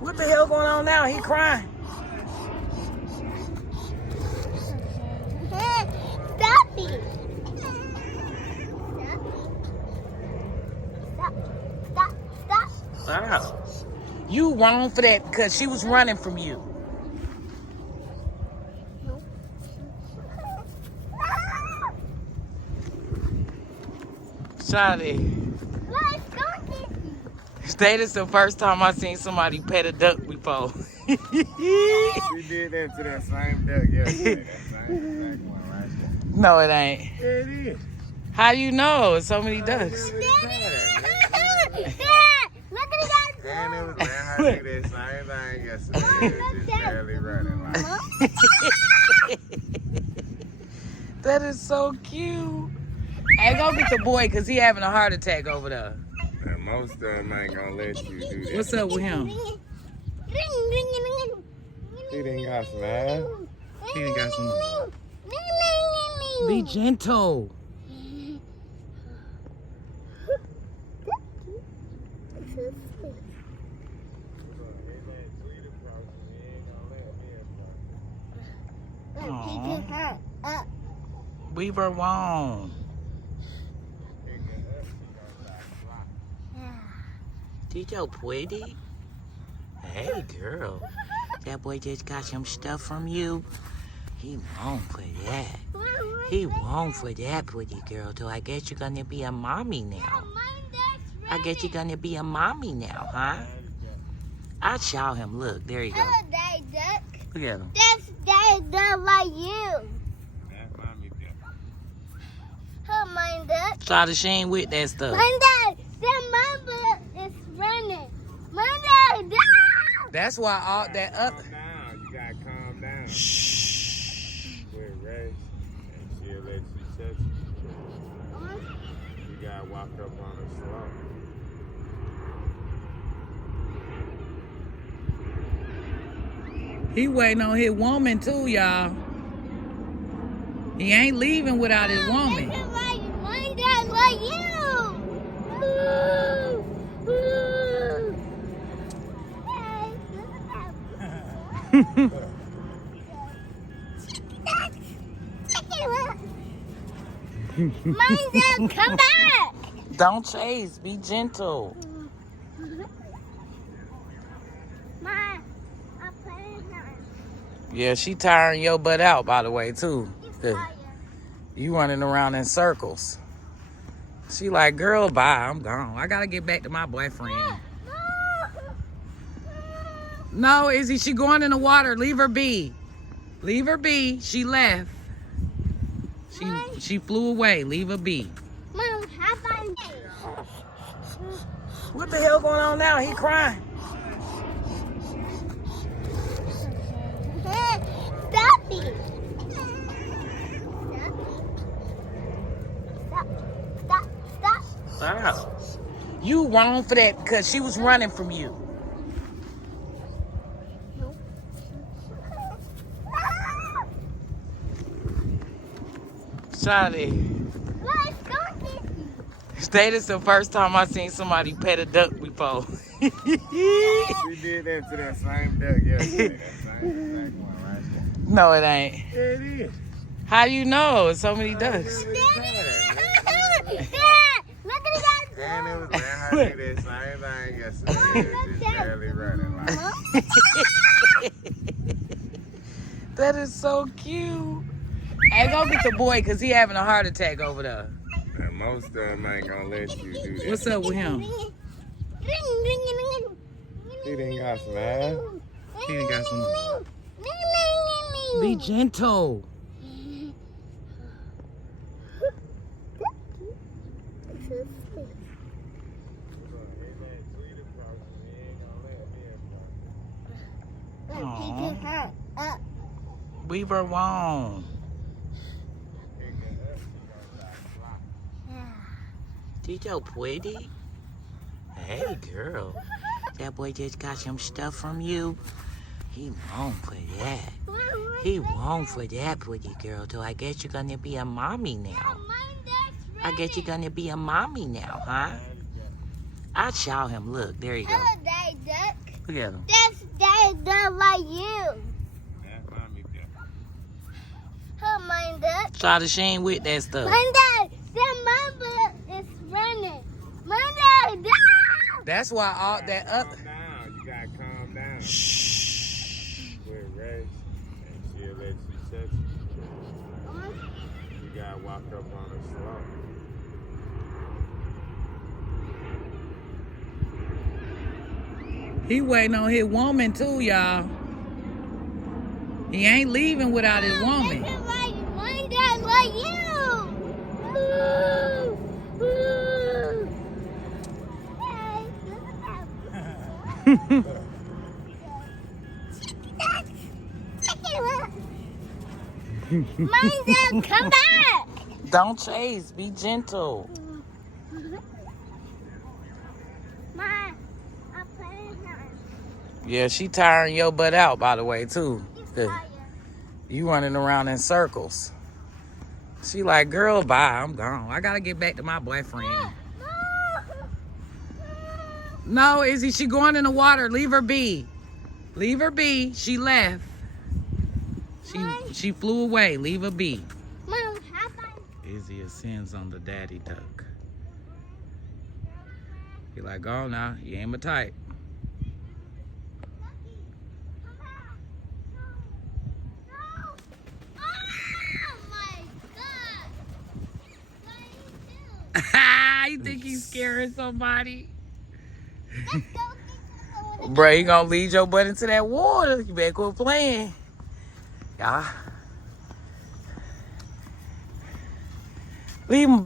What the hell going on now? He crying. Stop it. Stop. Wow. You wrong for that because she was running from you. Shawty. That is the first time I seen somebody pet a duck before. We did that to that same duck yesterday. That same one right there. No, it ain't. Yeah, it is. How you know? So many ducks. Look at it, And it was man, I did that same thing yesterday. It was just barely running like. That is so cute. Hey, go get the boy because he having a heart attack over there. And most of them ain't gonna let you do that. What's up with him? He didn't got some ass. He done got some. Be gentle. Aw. Weaver Wong. Tito pretty? Hey girl, that boy just got some stuff from you. He wrong for that. He wrong for that, pretty girl. So I guess you're gonna be a mommy now. I guess you're gonna be a mommy now, huh? I show him. Look, there you go. Daddy duck. Look at him. That's Daddy duck like you. That's mommy duck. Oh, mine duck. Shawty, she ain't with that stuff. Mine duck. That mine duck is running. Mine duck. That's why all that Calm other. down. You gotta calm down. Shh. Quit race. And she'll let you touch you. You gotta walk up on her slow. He waiting on his woman too, y'all. He ain't leaving without his woman. This is like mine duck like you. Ooh. Ooh. Hey, look at that. Mine duck, come back. Don't chase. Be gentle. Mine, I put it on. Yeah, she tiring your butt out, by the way, too. It's Good. fire. You running around in circles. She like, girl, bye. I'm gone. I gotta get back to my boyfriend. No, Izzy, she going in the water. Leave her be. Leave her be. She left. She flew away. Leave her be. Mom, how about What the hell going on now? He crying. Stop it. Stop. Wow. You wrong for that because she was running from you. Shawty. Let's go get you. That is the first time I seen somebody pet a duck before. We did that to that same duck yesterday. That same one right there. No, it ain't. Yeah, it is. How you know? So many ducks. Look at it. And it was man, I did that same thing yesterday. It was just barely running like. That is so cute. Hey, go get the boy because he having a heart attack over there. And most of them ain't gonna let you do that. What's up with him? He didn't got some ass. He done got some. Be gentle. Aw. Weaver Wong. Tito pretty? Hey girl, that boy just got some stuff from you. He wrong for that. He wrong for that, pretty girl. So I guess you're gonna be a mommy now. I guess you're gonna be a mommy now, huh? I show him. Look, there you go. Look at him. That's like you. That's mommy duck. Her mind that. Shawty, she ain't with that stuff. That mama is running. Monday. That's why all that Calm other. down. You gotta calm down. Shh. Quit race. And she'll let you touch you. You gotta walk up on her slow. He waiting on his woman too, y'all. He ain't leaving without his woman. This is like Monday like you. Ooh. Ooh. Hey, look at that. Monday, come back. Don't chase. Be gentle. Ma, I'm playing her. Yeah, she tiring your butt out, by the way, too. She's 'Cause tired. you running around in circles. She like, girl, bye. I'm gone. I gotta get back to my boyfriend. No, Izzy, she going in the water. Leave her be. Leave her be. She left. She flew away. Leave her be. Mom, how about Izzy ascends on the daddy duck. He like, go now. You ain't my type. Oh my God. What are you doing? You think he's scaring somebody? Let's go get someone. Bro, you gonna lead your butt into that water. You better quit playing. Y'all. Leave him.